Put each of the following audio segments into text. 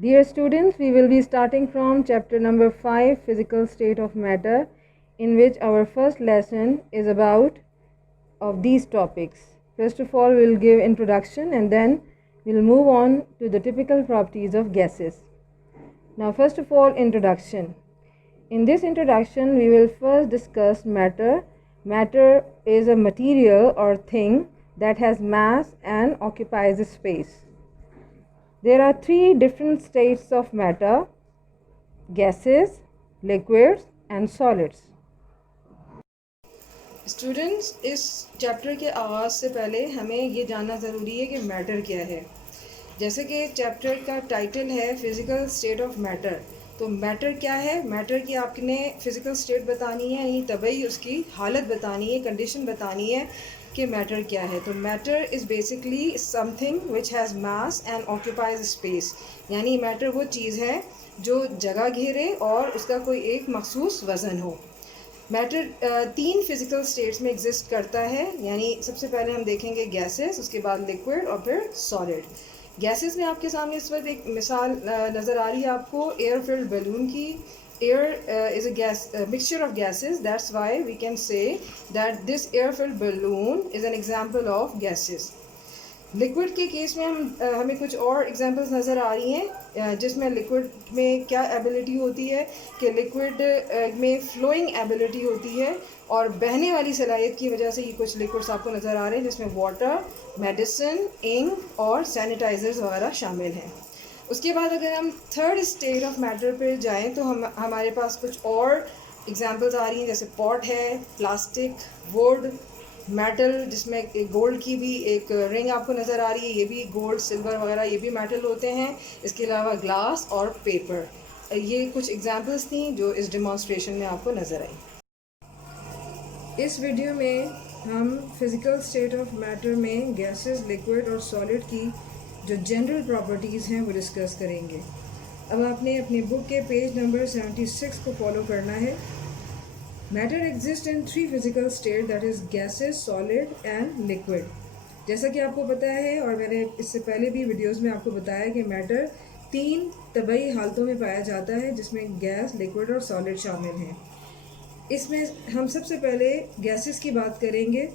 Dear students, we will be starting from chapter number 5, Physical State of Matter, in which our first lesson is about of these topics. First of all, we'll give introduction and then we'll move on to the typical properties of gases. Now, first of all, introduction. In this introduction, we will first discuss matter. Matter is a material or thing that has mass and occupies a space. There are three different states of matter: gases, liquids and solids. Students, इस chapter के आगाज़ से पहले हमें ये जानना ज़रूरी है कि मैटर क्या है। जैसे कि चैप्टर का टाइटल है फिज़िकल स्टेट ऑफ मैटर, तो मैटर क्या है? मैटर की आपने फ़िज़िकल स्टेट बतानी है, यानी तभी उसकी हालत बतानी है, कंडीशन बतानी है कि मैटर क्या है। तो matter is basically something which has mass and occupies space, यानी मैटर वो चीज़ है जो जगह घेरे और उसका कोई एक मखसूस वज़न हो। मैटर तीन फिज़िकल स्टेट्स में एग्जिस्ट करता है, यानी सबसे पहले हम देखेंगे गैसेस, उसके बाद लिक्विड और फिर सॉलिड। गैसेस में आपके सामने इस वक्त एक मिसाल नज़र आ रही है आपको एयर फिल्ड बैलून की। Air is a gas mixture of gases, that's why we can say that this air filled balloon is an example of gases. Liquid के केस में हमें कुछ और एग्जांपल्स नज़र आ रही हैं, जिसमें लिक्विड में क्या एबिलिटी होती है कि लिक्विड में फ्लोइंग एबिलिटी होती है और बहने वाली सलाहियत की वजह से ये कुछ लिक्विड्स आपको नज़र आ रहे हैं, जिसमें वाटर, मेडिसिन, इंक और सैनिटाइजर्स वगैरह शामिल हैं। उसके बाद अगर हम थर्ड स्टेट ऑफ मैटर पर जाएँ तो हमारे पास कुछ और एग्जांपल्स आ रही हैं, जैसे पॉट है, प्लास्टिक, वुड, मेटल, जिसमें गोल्ड की भी एक रिंग आपको नज़र आ रही है, ये भी गोल्ड, सिल्वर वगैरह ये भी मेटल होते हैं। इसके अलावा ग्लास और पेपर, ये कुछ एग्जांपल्स थी जो इस डेमोन्स्ट्रेशन में आपको नज़र आई। इस वीडियो में हम फिज़िकल स्टेट ऑफ मैटर में गैसेस, लिक्विड और सॉलिड की जो जनरल प्रॉपर्टीज़ हैं वो डिस्कस करेंगे। अब आपने अपनी बुक के पेज नंबर 76 को फॉलो करना है। Matter exists in three physical states, that is gases, solid and liquid. जैसा कि आपको पता है और मैंने इससे पहले भी वीडियोस में आपको बताया कि मैटर तीन तबई हालतों में पाया जाता है, जिसमें गैस, लिक्विड और सॉलिड शामिल हैं। इसमें हम सबसे पहले गैसेस की बात करेंगे।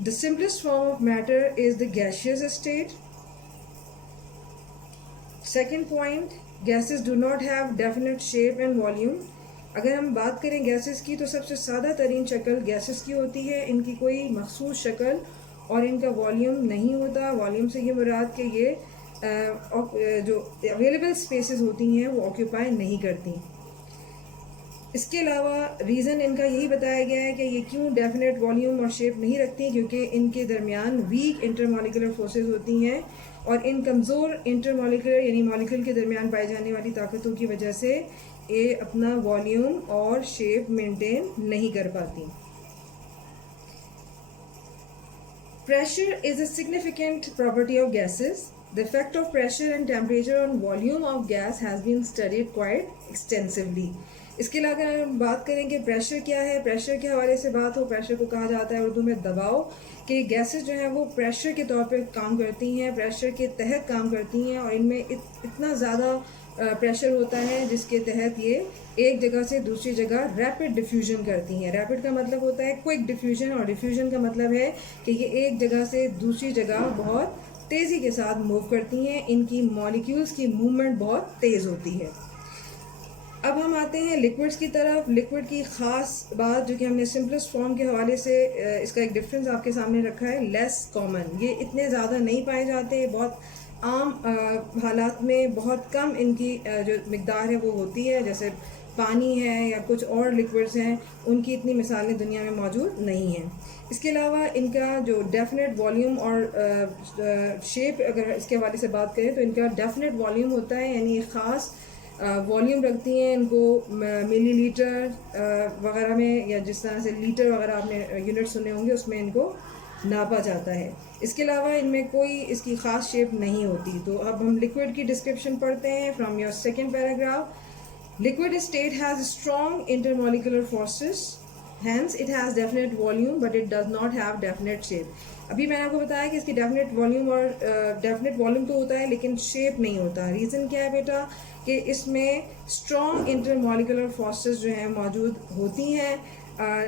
The simplest form of matter is the gaseous state. Second point, gases do not have definite shape and volume. अगर हम बात करें गैसेस की तो सबसे सादा तरीन शक्ल गैसेस की होती है, इनकी कोई मखसूस शक्ल और इनका वॉल्यूम नहीं होता। वॉल्यूम से ये मुराद कि ये जो अवेलेबल स्पेसेस होती हैं वो ऑक्यूपाई नहीं करती। इसके अलावा रीज़न इनका यही बताया गया है कि ये क्यों डेफिनेट वॉल्यूम और शेप नहीं रखती, क्योंकि इनके दरमियान वीक इंटरमॉलिकुलर फोर्सेस होती हैं और इन कमज़ोर इंटरमॉलिकुलर यानी मॉलिक्यूल के दरमियान पाई जाने वाली ताकतों की वजह से ये अपना वॉल्यूम और शेप मेंटेन नहीं कर पाती। Pressure is a significant property of gases. The effect of pressure and temperature on volume of gas has been studied quite extensively. इसके अलावा अगर हम बात करें कि प्रेशर क्या है, प्रेशर के हवाले से बात हो, प्रेशर को कहा जाता है उर्दू में दबाव, कि गैसेस जो हैं वो प्रेशर के तौर पे काम करती हैं, प्रेशर के तहत काम करती हैं और इनमें इतना ज़्यादा प्रेशर होता है जिसके तहत ये एक जगह से दूसरी जगह रैपिड डिफ्यूजन करती हैं। रैपिड का मतलब होता है क्विक डिफ्यूजन और डिफ्यूजन का मतलब है कि ये एक जगह से दूसरी जगह बहुत तेज़ी के साथ मूव करती हैं। इनकी मॉलिक्यूल्स की मूवमेंट बहुत तेज़ होती है। अब हम आते हैं लिक्विड्स की तरफ। लिक्विड की ख़ास बात जो कि हमने सिंपलेस्ट फॉर्म के हवाले से इसका एक डिफरेंस आपके सामने रखा है, लेस कॉमन। ये इतने ज़्यादा नहीं पाए जाते, बहुत आम हालात में बहुत कम इनकी जो मिकदार है वो होती है। जैसे पानी है या कुछ और लिक्विड्स हैं, उनकी इतनी मिसालें दुनिया में मौजूद नहीं हैं। इसके अलावा इनका जो डेफिनेट वॉल्यूम और शेप, अगर इसके हवाले से बात करें तो इनका डेफिनेट वॉल्यूम होता है, यानी ख़ास वॉल्यूम रखती हैं। इनको मिलीलीटर वगैरह में या जिस तरह से लीटर वगैरह आपने यूनिट सुने होंगे उसमें इनको नापा जाता है। इसके अलावा इनमें कोई इसकी ख़ास शेप नहीं होती। तो अब हम लिक्विड की डिस्क्रिप्शन पढ़ते हैं from your second paragraph. Liquid state has strong intermolecular forces, hence it has definite volume but it does not have definite shape. अभी मैंने आपको बताया कि इसकी डेफिनेट वॉल्यूम और डेफिनेट वॉल्यूम तो होता है लेकिन शेप नहीं होता। रीज़न क्या है बेटा कि इसमें स्ट्रॉन्ग इंटरमॉलिकुलर फोर्सेस जो हैं मौजूद होती हैं,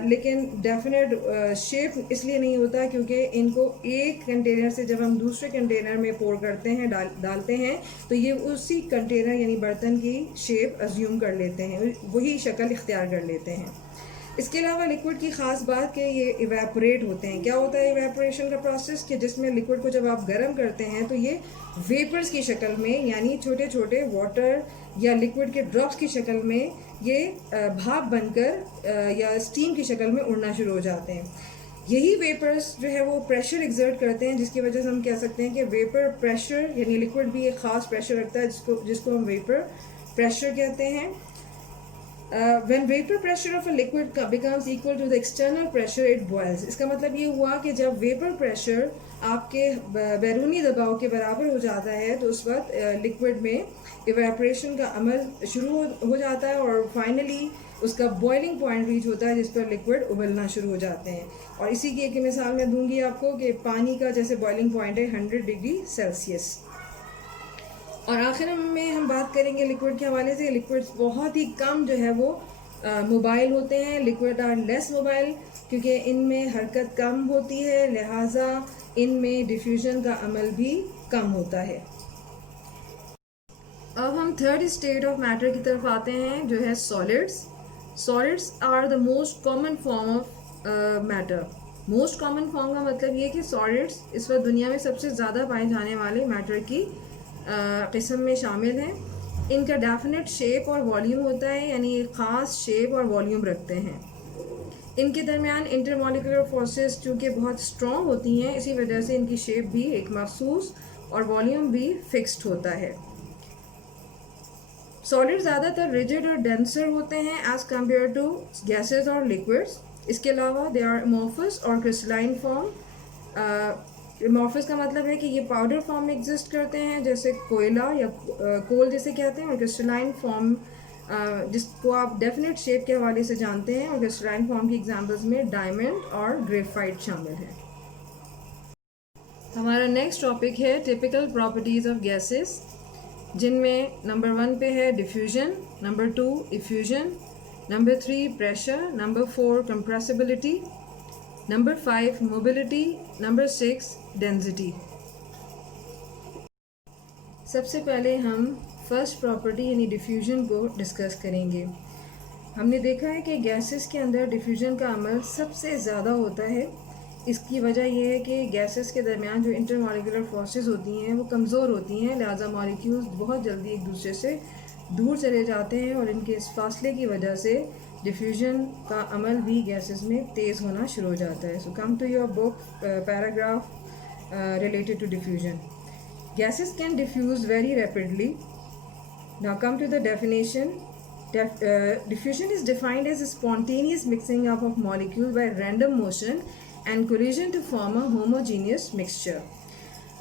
लेकिन डेफिनेट शेप इसलिए नहीं होता क्योंकि इनको एक कंटेनर से जब हम दूसरे कंटेनर में पोर करते हैं, डालते हैं, तो ये उसी कंटेनर यानी बर्तन की शेप अज्यूम कर लेते हैं, वही शक्ल इख्तियार कर लेते हैं। इसके अलावा लिक्विड की ख़ास बात कि ये इवेपोरेट होते हैं। क्या होता है इवेपोरेशन का प्रोसेस कि जिसमें लिक्विड को जब आप गर्म करते हैं तो ये वेपर्स की शक्ल में यानी छोटे छोटे वाटर या लिक्विड के ड्रॉप्स की शक्ल में ये भाप बनकर या स्टीम की शक्ल में उड़ना शुरू हो जाते हैं। यही वेपर्स जो है वो प्रेशर एक्सर्ट करते हैं, जिसकी वजह से हम कह सकते हैं कि वेपर प्रेशर यानी लिक्विड भी एक ख़ास प्रेशर रखता है जिसको हम वेपर प्रेशर कहते हैं। When vapor pressure of a liquid becomes equal to the external pressure, it boils. इसका मतलब ये हुआ कि जब वेपर प्रेशर आपके बैरूनी दबाव के बराबर हो जाता है तो उस वक्त लिक्विड में इवेपोरेशन का अमल शुरू हो जाता है और फाइनली उसका बॉइलिंग पॉइंट रीच होता है जिस पर लिक्विड उबलना शुरू हो जाते हैं। और इसी की एक मिसाल मैं दूंगी आपको कि पानी का जैसे बॉइलिंग पॉइंट है 100 डिग्री सेल्सियस। और आखिर में हम बात करेंगे लिक्विड के हवाले से। लिक्विड्स बहुत ही कम जो है वो मोबाइल होते हैं। लिक्विड आर लेस मोबाइल क्योंकि इनमें हरकत कम होती है, लिहाजा इनमें डिफ्यूजन का अमल भी कम होता है। अब हम थर्ड स्टेट ऑफ मैटर की तरफ आते हैं जो है solids. Solids are the most common form of matter. Most common form का मतलब ये कि सॉलिड्स इस वक्त दुनिया में सबसे ज़्यादा पाए जाने वाले मैटर की किस्म में शामिल हैं। इनका डेफिनेट शेप और वॉल्यूम होता है, यानी एक ख़ास शेप और वॉल्यूम रखते हैं। इनके दरमियान इंटरमॉलिकुलर फोर्सेस चूँकि बहुत स्ट्रॉन्ग होती हैं, इसी वजह से इनकी शेप भी एक मखसूस और वॉल्यूम भी फिक्स्ड होता है। सॉलिड ज़्यादातर रिजिड और डेंसर होते हैं एज़ कम्पेयर टू गैसेस और लिक्विड्स। इसके अलावा दे आर अमॉर्फस और क्रिस्टलाइन फॉर्म। अमॉर्फस का मतलब है कि ये पाउडर फॉर्म में एग्जिस्ट करते हैं जैसे कोयला या कोल जिसे कहते हैं, और क्रिस्टलाइन फॉर्म जिसको आप डेफिनेट शेप के हवाले से जानते हैं। और क्रिस्टलाइन फॉर्म की एग्जांपल्स में डायमंड और ग्रेफाइट शामिल है। हमारा नेक्स्ट टॉपिक है टिपिकल प्रॉपर्टीज़ ऑफ गैसेस, जिनमें नंबर 1 पे है diffusion, number 2 effusion, number 3 pressure, number 4 compressibility, number 5 mobility, number 6 density. सबसे पहले हम फर्स्ट प्रॉपर्टी यानी डिफ्यूजन को डिस्कस करेंगे। हमने देखा है कि गैसेस के अंदर डिफ्यूजन का अमल सबसे ज़्यादा होता है। इसकी वजह यह है कि गैसेस के दरमियान जो इंटरमॉलिकुलर फोर्सेस होती हैं वो कमज़ोर होती हैं, लिहाजा मॉलिक्यूल्स बहुत जल्दी एक दूसरे से दूर चले जाते हैं और इनके इस फासले की वजह से डिफ्यूजन का अमल भी गैसेस में तेज़ होना शुरू हो जाता है। So come to your book paragraph related to diffusion. Gases can diffuse very rapidly. Now come to the definition. Diffusion is defined as a spontaneous mixing up of molecules by random motion and collision to form a homogeneous mixture.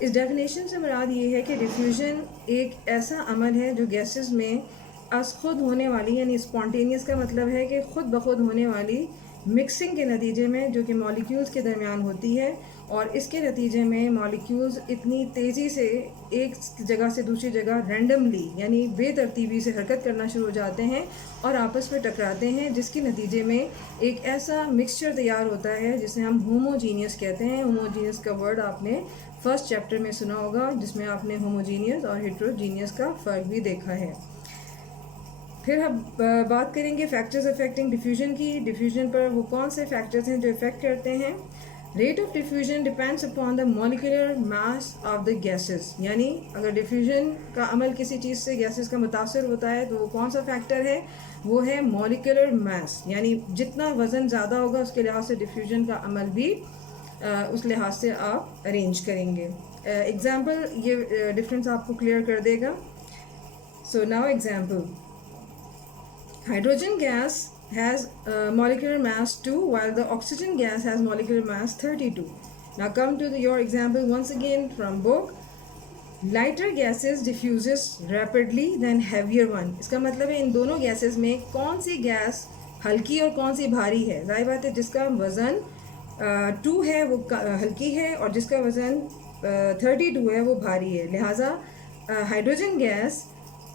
इस definition से मुराद ये है कि diffusion एक ऐसा अमल है जो gases में अस खुद होने वाली, यानी स्पॉन्टेनियस का मतलब है कि खुद ब खुद होने वाली मिक्सिंग के नतीजे में जो कि मॉलिक्यूल्स के दरमियान होती है, और इसके नतीजे में मॉलिक्यूल्स इतनी तेज़ी से एक जगह से दूसरी जगह रैंडमली यानी बेतरतीबी से हरकत करना शुरू हो जाते हैं और आपस में टकराते हैं, जिसके नतीजे में एक ऐसा मिक्सचर तैयार होता है जिसे हम होमोजीनियस कहते हैं। होमोजीनियस का वर्ड आपने फर्स्ट चैप्टर में सुना होगा, जिसमें आपने होमोजीनियस और हेट्रोजीनियस का फ़र्क भी देखा है। फिर हम बात करेंगे फैक्टर्स अफेक्टिंग डिफ्यूजन की। डिफ्यूजन पर वो कौन से फैक्टर्स हैं जो इफ़ेक्ट करते हैं। Rate of diffusion depends upon the molecular mass of the gases, यानी अगर डिफ्यूजन का अमल किसी चीज़ से गैसेस का मुतासर होता है तो वो कौन सा फैक्टर है, वो है मॉलिक्यूलर मास, यानी जितना वज़न ज़्यादा होगा उसके लिहाज से डिफ्यूजन का अमल भी उस लिहाज से आप अरेंज करेंगे। एग्जाम्पल ये डिफरेंस आपको क्लियर कर देगा। So now example, hydrogen gas has molecular mass 2 while the oxygen gas has molecular mass 32. Now come to your example once again from book. Lighter gases diffuses rapidly than heavier one. इसका मतलब है इन दोनों gases में कौन सी gas हल्की और कौन सी भारी है। जाहिर बात है जिसका वज़न 2 है वो हल्की है और जिसका वज़न 32 है वो भारी है। लिहाजा हाइड्रोजन गैस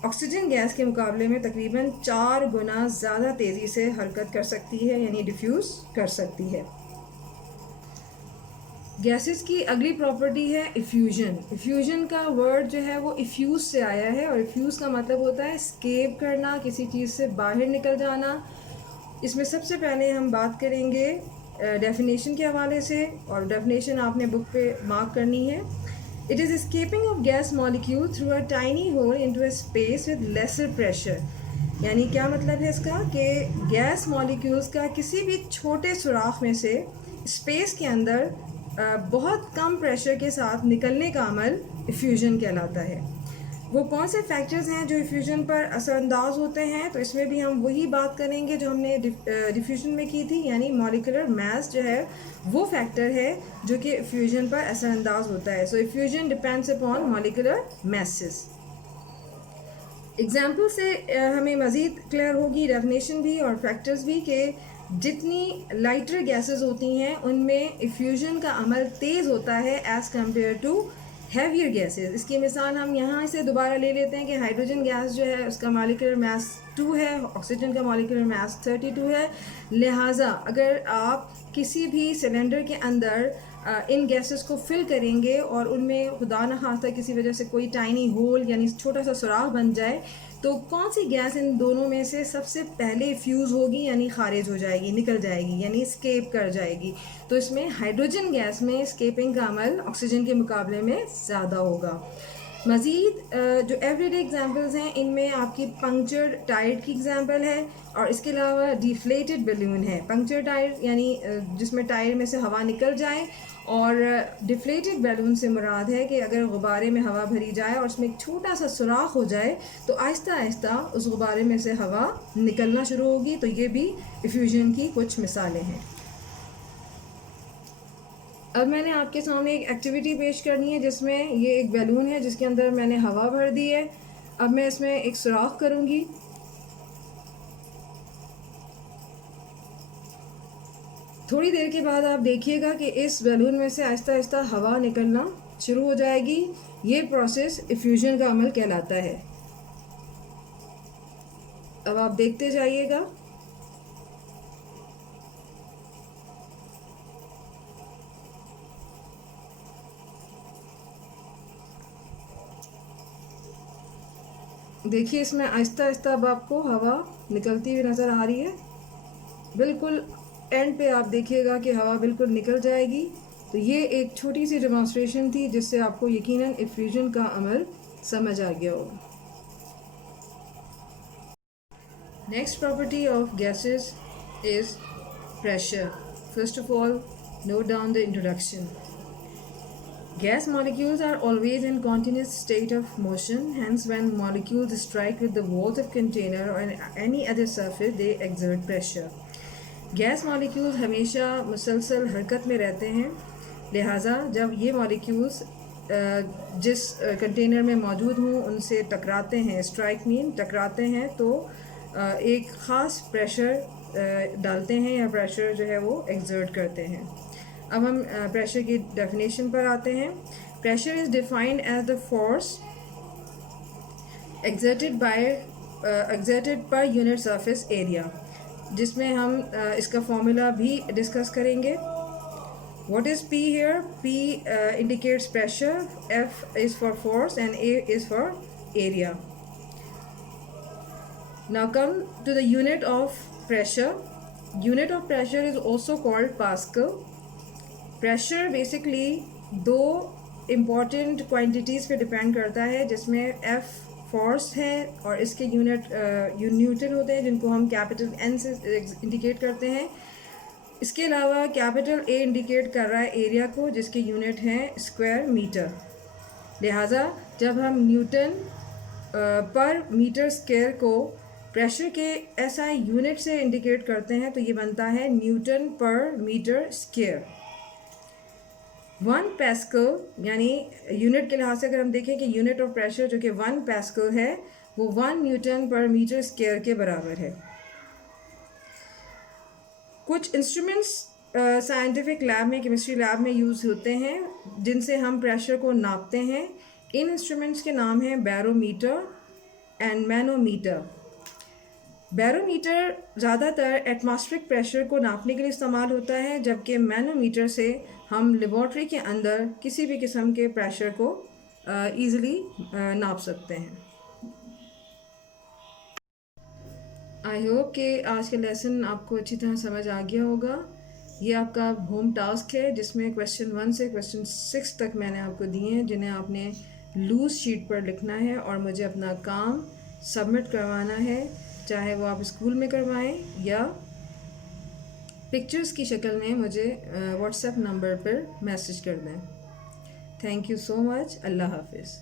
ऑक्सीजन गैस के मुकाबले में तकरीबन 4 गुना ज़्यादा तेज़ी से हरकत कर सकती है, यानी डिफ्यूज़ कर सकती है। गैसेस की अगली प्रॉपर्टी है इफ्यूजन। इफ्यूजन का वर्ड जो है वो इफ्यूज़ से आया है और इफ्यूज़ का मतलब होता है स्केप करना, किसी चीज़ से बाहर निकल जाना। इसमें सबसे पहले हम बात करेंगे डेफिनेशन के हवाले से, और डेफिनेशन आपने बुक पे मार्क करनी है। It is escaping of gas molecule through a tiny hole into a space with lesser pressure। यानी क्या मतलब है इसका कि गैस मॉलिक्यूल्स का किसी भी छोटे सुराख में से स्पेस के अंदर बहुत कम प्रेशर के साथ निकलने का अमल इफ्यूजन कहलाता है। वो कौन से फैक्टर्स हैं जो इफ्यूजन पर असरअंदाज होते हैं, तो इसमें भी हम वही बात करेंगे जो हमने डिफ्यूजन में की थी, यानी मॉलिक्यूलर मास जो है वो फैक्टर है जो कि इफ्यूजन पर असरअंदाज होता है। So effusion depends upon molecular masses. Example से हमें मज़ीद क्लियर होगी डेफिनेशन भी और फैक्टर्स भी कि जितनी लाइटर गैसेस होती हैं उनमें इफ्यूजन का अमल तेज़ होता है as compared to heavier gases. इसकी मिसाल हम यहाँ से दोबारा ले लेते हैं कि हाइड्रोजन गैस जो है उसका मॉलिक्यूलर मास 2 है, ऑक्सीजन का मॉलिक्यूलर मास 32 है। लिहाजा अगर आप किसी भी सिलेंडर के अंदर इन गैसेस को फिल करेंगे और उनमें खुदा न खास्ता किसी वजह से कोई टाइनी होल यानी छोटा सा सुराख बन जाए, तो कौन सी गैस इन दोनों में से सबसे पहले फ्यूज़ होगी, यानी खारिज हो जाएगी, निकल जाएगी, यानी स्केप कर जाएगी। तो इसमें हाइड्रोजन गैस में स्केपिंग का अमल ऑक्सीजन के मुकाबले में ज़्यादा होगा। मज़ीद जो एवरीडे एग्जांपल्स हैं इनमें आपकी पंक्चर टायर की एग्जांपल है और इसके अलावा डिफ्लेटेड बलून है। पंक्चर टायर यानी जिसमें टायर में से हवा निकल जाए, और डिफ्लेटेड बैलून से मुराद है कि अगर गुब्बारे में हवा भरी जाए और उसमें एक छोटा सा सुराख हो जाए तो आहिस्ता आहिस्ता उस गुब्बारे में से हवा निकलना शुरू होगी। तो ये भी इफ्यूजन की कुछ मिसालें हैं। अब मैंने आपके सामने एक एक्टिविटी पेश करनी है जिसमें ये एक बैलून है जिसके अंदर मैंने हवा भर दी है। अब मैं इसमें एक सुराख करूँगी। थोड़ी देर के बाद आप देखिएगा कि इस बैलून में से आहिस्ता आहिस्ता हवा निकलना शुरू हो जाएगी। ये प्रोसेस इफ्यूजन का अमल कहलाता है। अब आप देखते जाइएगा। देखिए इसमें आहिस्ता आहिस्ता अब आपको हवा निकलती हुई नज़र आ रही है। बिल्कुल एंड पे आप देखिएगा कि हवा बिल्कुल निकल जाएगी। तो ये एक छोटी सी डेमोंस्ट्रेशन थी जिससे आपको यकीनन इफ्यूजन का अमल समझ आ गया होगा। Next property of gases is pressure. First of all note down the introduction. Gas molecules are always in continuous state of motion, hence when molecules strike with the walls of container or any other surface, they exert pressure. Gas molecules हमेशा मुसलसल हरकत में रहते हैं, लिहाजा जब ये molecules जिस कंटेनर में मौजूद हों उनसे टकराते हैं, स्ट्राइक मीन टकराते हैं, तो एक ख़ास प्रेशर डालते हैं या प्रेशर जो है वो एक्सर्ट करते हैं। अब हम प्रेशर की डेफिनेशन पर आते हैं। Pressure is defined as the force exerted per unit surface area, जिसमें हम इसका फॉर्मूला भी डिस्कस करेंगे। What is P here? P indicates pressure, F is for force and A is for area. Now come to the unit of pressure. Unit of pressure is also called Pascal. Pressure basically दो important quantities पे depend करता है, जिसमें F force है और इसके unit Newton होते हैं जिनको हम कैपिटल N से इंडिकेट करते हैं। इसके अलावा कैपिटल A इंडिकेट कर रहा है एरिया को, जिसके यूनिट हैं स्क्वायर मीटर। लिहाजा जब हम न्यूटन पर मीटर स्क्वायर को प्रेशर के SI यूनिट से इंडिकेट करते हैं तो ये बनता है न्यूटन पर मीटर स्क्वायर। 1 पास्कल यानी यूनिट के लिहाज से अगर हम देखें कि यूनिट ऑफ प्रेशर जो कि 1 पास्कल है वो 1 न्यूटन पर मीटर स्क्वायर के बराबर है। कुछ इंस्ट्रूमेंट्स साइंटिफिक लैब में, केमिस्ट्री लैब में यूज़ होते हैं, जिनसे हम प्रेशर को नापते हैं। इन इंस्ट्रूमेंट्स के नाम हैं बैरोमीटर एंड मैनोमीटर। बैरोमीटर ज़्यादातर एटमॉस्फेरिक प्रेशर को नापने के लिए इस्तेमाल होता है, जबकि मैनोमीटर से हम लेबॉर्ट्री के अंदर किसी भी किस्म के प्रेशर को ईज़िली नाप सकते हैं। आई होप कि आज का लेसन आपको अच्छी तरह समझ आ गया होगा। ये आपका होम टास्क है, जिसमें क्वेश्चन 1 से क्वेश्चन 6 तक मैंने आपको दिए हैं, जिन्हें आपने लूज़ शीट पर लिखना है और मुझे अपना काम सबमिट करवाना है, चाहे वो आप स्कूल में करवाएं या पिक्चर्स की शक्ल में मुझे व्हाट्सएप नंबर पर मैसेज कर दें। Thank you so much. अल्लाह हाफिज़।